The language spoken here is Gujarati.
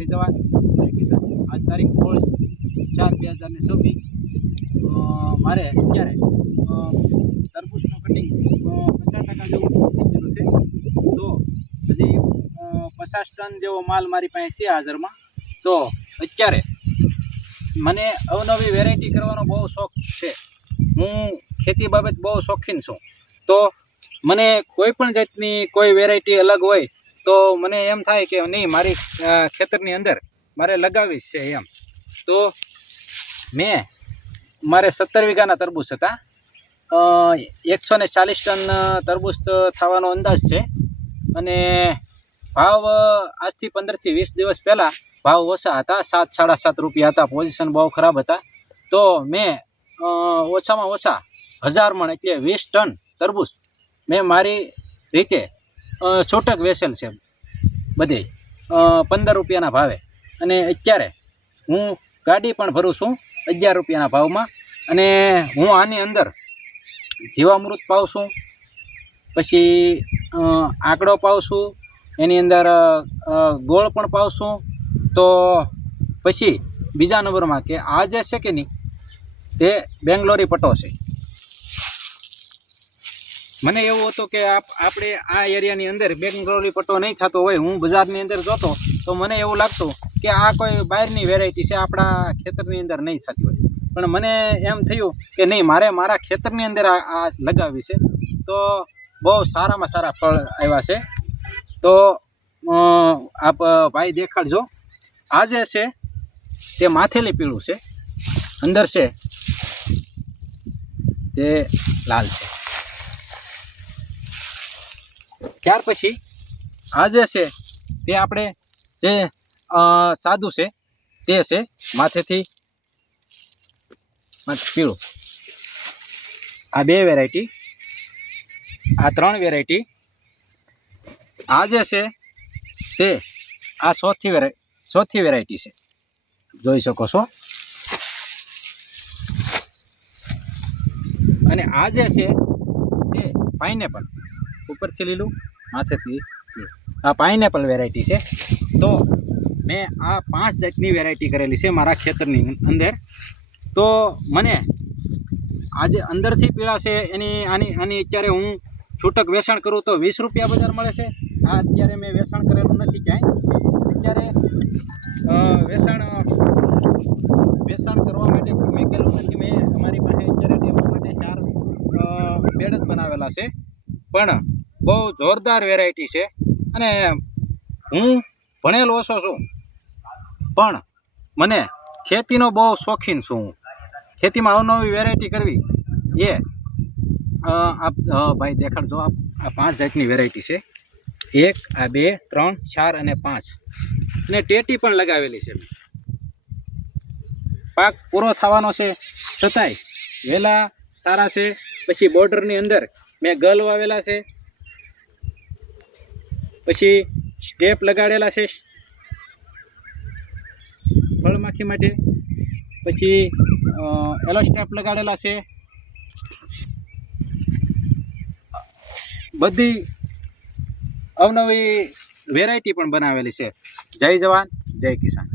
જય જવાન જય કિસાન। આજ તારીખ 16/4/2026 મારે અત્યારે તરબૂચનું કટિંગ 50% જેવું થઈ ગયેલું છે। તો હજી 50 ટન જેવો માલ મારી પાસે છે હાજરમાં। તો અત્યારે મને અવનવી વેરાયટી કરવાનો બહુ શોખ છે। હું ખેતી બાબત બહુ શોખીન છું। તો મને કોઈ પણ જાતની કોઈ વેરાયટી અલગ હોય તો મને એમ થાય કે નહીં, મારી ખેતરની અંદર મારે લગાવવી છે એમ। તો મારે 17 વીઘાના તરબૂચ હતા। 140 ટન તરબૂચ થવાનો અંદાજ છે। અને ભાવ આજથી 15 થી 20 દિવસ પહેલાં ભાવ ઓછા હતા, 7-7.5 રૂપિયા હતા। પોઝિશન બહુ ખરાબ હતા। તો મેં ઓછામાં ઓછા 1000 મણ એટલે 20 ટન તરબૂચ મેં મારી રીતે છૂટક વેચેલ છે બધે 15 રૂપિયાના ભાવે। અને અત્યારે હું ગાડી પણ ભરું છું 11 રૂપિયાના ભાવમાં। અને હું આની અંદર જીવામૃત પાઉં છું, પછી આંકડો પાઉં છું, એની અંદર ગોળ પણ પાઉં છું। તો પછી બીજા નંબરમાં કે આ જે છે કે નહીં, તે બેંગ્લોરી પટ્ટો છે। મને એવું હતું કે આપણે આ એરિયાની અંદર બેંગ્લોરી પટ્ટો નહીં થતો હોય, હું બજારની અંદર જોતો તો મને એવું લાગતું કે આ કોઈ બહારની વેરાયટી છે, આપણા ખેતરની અંદર નહીં થતી હોય। પણ મને એમ થયું કે નહીં, મારે મારા ખેતરની અંદર આ લગાવવી છે। તો બહુ સારામાં સારા ફળ આવ્યા છે। તો આપ ભાઈ દેખાડજો, આ જે છે તે માથેલી પીળું છે, અંદર છે તે લાલ છે। ત્યાર પછી આ જે છે તે આપણે જે સાદું છે તે છે માથેથી પીળું। આ 2 વેરાયટી, આ 3 વેરાયટી। આ જે છે તે આ ચોથી વેરાયટી છે, જોઈ શકો છો। અને આ જે છે તે પાઇનેપલ, ઉપરથી લીલું માથેથી પીળું, આ પાઇનેપલ વેરાયટી છે। તો મેં આ 5 જાતની વેરાયટી કરેલી છે મારા ખેતરની અંદર। તો મને આજે અંદરથી પીળા છે આની અત્યારે હું છૂટક વેચાણ કરું તો 20 રૂપિયા બજાર મળે છે। આ અત્યારે મેં વેચાણ કરેલું નથી ક્યાંય, અત્યારે વેચાણ કરવા માટે મેં કરેલું નથી। મેં અમારી પાસે અત્યારે ડેમો માટે 4 બેડ જ બનાવેલા છે, પણ બહુ જોરદાર વેરાયટી છે। અને હું ભણેલો ઓછો છું, પણ મને ખેતીનો બહુ શોખીન છું। હું ખેતીમાં અવનવી વેરાયટી કરવી એ આપ ભાઈ દેખાડજો। આ 5 જાતની વેરાયટી છે, 1, આ 2, 3, 4 અને 5। અને ટેટી પણ લગાવેલી છે। પાક પૂરો થવાનો છે છતાંય વેલા સારા છે। પછી બોર્ડરની અંદર મેં ગલ વાવેલા છે, પછી સ્ટેપ લગાડેલા છે ફળમાખી માટે, પછી એલો સ્ટેપ લગાડેલા છે। બધી અવનવી વેરાયટી પણ બનાવેલી છે। જય જવાન જય કિસાન।